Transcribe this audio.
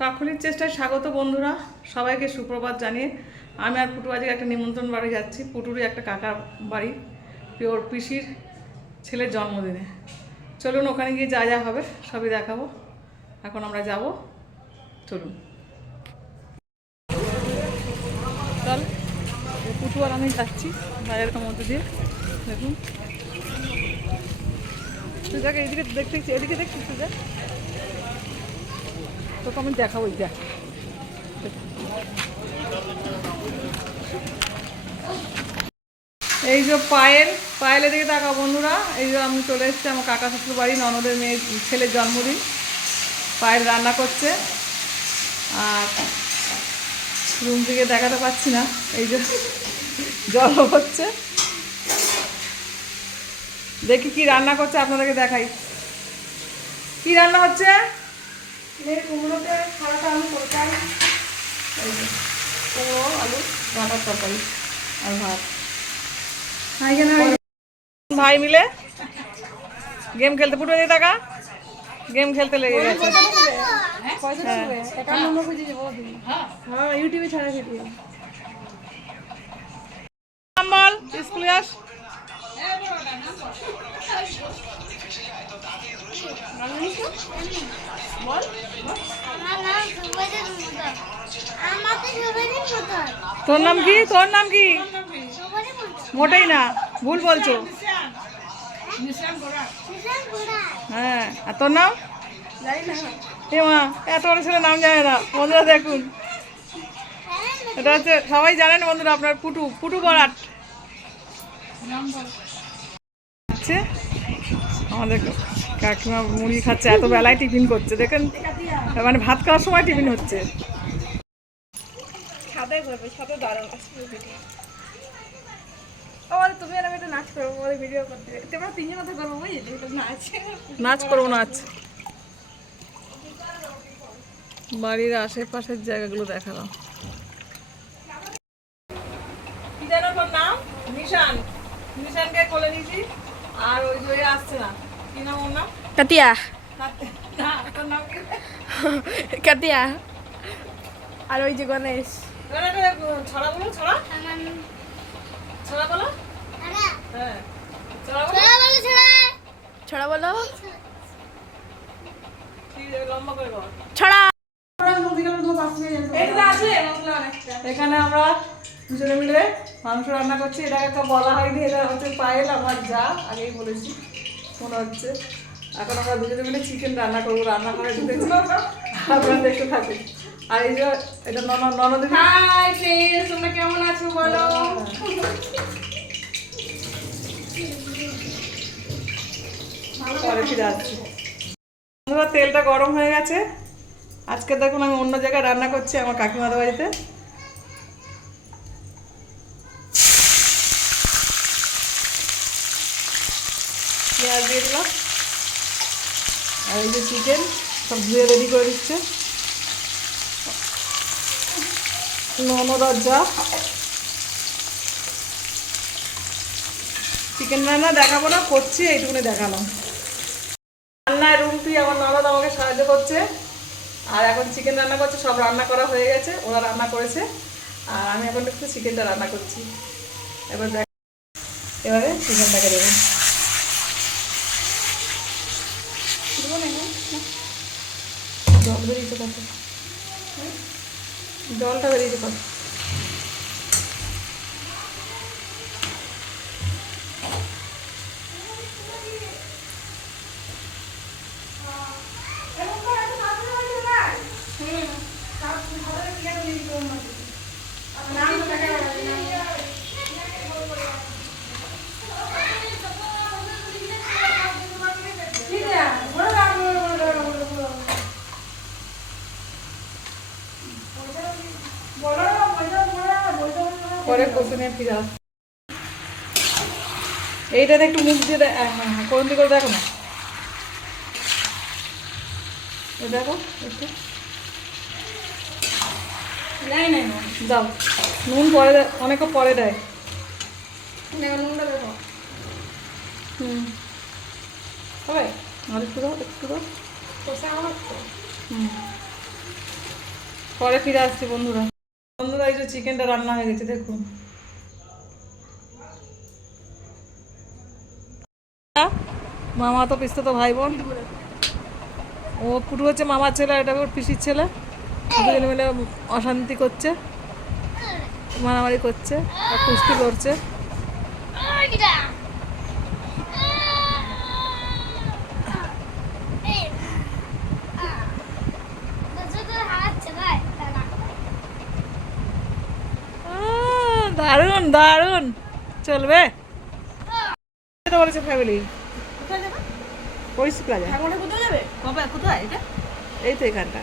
কাকুলির চেষ্টায় স্বাগত বন্ধুরা, সবাইকে সুপ্রভাত জানিয়ে আমি আর পুটু আজকে একটা নিমন্ত্রণ বাড়ি যাচ্ছি। পুটুরই একটা কাকার বাড়ি, ওর পিসির ছেলের জন্মদিনে। চলুন ওখানে গিয়ে যা যা হবে সবই দেখাবো। এখন আমরা যাব, চলুন। চল, পুটু আর আমি যাচ্ছি বাইরের মধ্যে দিয়ে। দেখুন তুই দেখ, এদিকে দেখতে, এদিকে দেখছিস তুই দেখ, তোকে আমি দেখাবো। দেখ, এই যে পায়েলের দিকে তাকাও বন্ধুরা। এই যে আমি চলে এসেছি আমার কাকা শ্বশুর বাড়ি, ননদের মেয়ের ছেলের জন্মদিন। পায়েল রান্না করছে, আর রুম থেকে দেখাতে পাচ্ছি না, এই যে জল হচ্ছে। দেখি কি রান্না করছে, আপনাদেরকে দেখাই কি রান্না হচ্ছে। কুমড়োতে খাড়াটা আলু তরকারি, এই যে কুমড়ো আলু ডাঁটার তরকারি আর ভাত। ভাই মিলে গেম খেলতে, পুরো দিয়ে টাকা গেম খেলতে লেগে গেছে। ইউটিউবে ছাড়া ভিডিও বল, স্কুলে আস। তোর নাম কি? তোর নাম কি? মোটেই না, ভুল বলছো। হ্যাঁ, আর তোর নাম? এ মা, এত বড় ছেলে নাম জানে না। বন্ধুরা দেখুন, এটা হচ্ছে, সবাই জানেন বন্ধুরা, আপনার পুটু বরাট। আমাদের কাকিমা মুড়ি খাচ্ছে, এত বেলায় টিফিন করছে দেখেন, মানে ভাত খাওয়ার সময় টিফিন হচ্ছে। তুমি আর আমি একটা নাচ করবো, ভিডিও করতে তোমরা তিনজন কথা করবো, নাচ করবো। নাচ বাড়ির আশেপাশের জায়গাগুলো দেখালাম। কি যেন তোর নাম? নিশান। নিশানকে কোলে নিয়েছি, আর ওই যে আসছে না, কি নাম ওর নাম? কাতিয়া। না, তোর নাম কি? কাতিয়া। আর ওই যে গণেশ। ছড়া বলো, ছড়া ছড়া বলো। হ্যাঁ, ছড়া বলো, ছড়া বলো, লম্বা করে বল। ছড়া। এখানে আমরা দুজনে মিলে মাংস রান্না করছি। এটা একটা বলা হয়নি, এটা হচ্ছে পায়েল আমার যা, আগেই বলেছি মনে হচ্ছে। এখন আমরা দুজনে মিলে চিকেন রান্না করবো, রান্না করে ঢুকেছি, আপনারা দেখতে থাকুন। আর এই যে এটা ননদ। হাই ফ্রেন্ডস, তোমরা কেমন আছো বলো? পরে ফিরে আসছি। তেলটা গরম হয়ে গেছে। আজকে দেখুন আমি অন্য জায়গায় রান্না করছি, আমার কাকিমাদের বাড়িতে। পেঁয়াজ দিয়ে দিলাম, আর এই যে চিকেন সব ধুয়ে রেডি করে দিচ্ছে ননদার যা। চিকেন রান্না দেখাবো না, করছি এইটুকুনি দেখালাম। রান্নায় রুমটি আমার ননদ আমাকে সাহায্য করছে, আর এখন চিকেন রান্না করছে। সব রান্না করা হয়ে গেছে, ওরা রান্না করেছে, আর আমি এখন একটু চিকেনটা রান্না করছি। এবারে চিকেনটাকে দেবো। জল বেরিয়েছে কত, জলটা বেরিয়েছে কত। পরে কষে নিয়ে ফিরে আস। এইটাতে একটু মুখ দিয়ে কোন দিকে করে দেখো না, দেখো একটু দাও। নুন পরে অনেকে পরে দেয়। নুনটা দেখো। হবে আর একটু দাও, একটু দাও। হুম, পরে ফিরে আসছি বন্ধুরা। বন্ধুরা এই যে চিকেনটা রান্না হয়ে গেছে দেখুন। মামা তো পিস্তা তো ভাই বোন, ও পুটু হচ্ছে মামার ছেলে, এটা ওর পিসির ছেলে, দুজনে মিলে অশান্তি করছে, মারামারি করছে আর কুস্তি করছে। দারুণ দারুণ চলবে বলেছে ফ্যামিলি। কোথায় যাবে? পরিস্থিতি প্লাজা। কোথায় যাবে? কবে কোথায় এটা? এই তো এখানটা।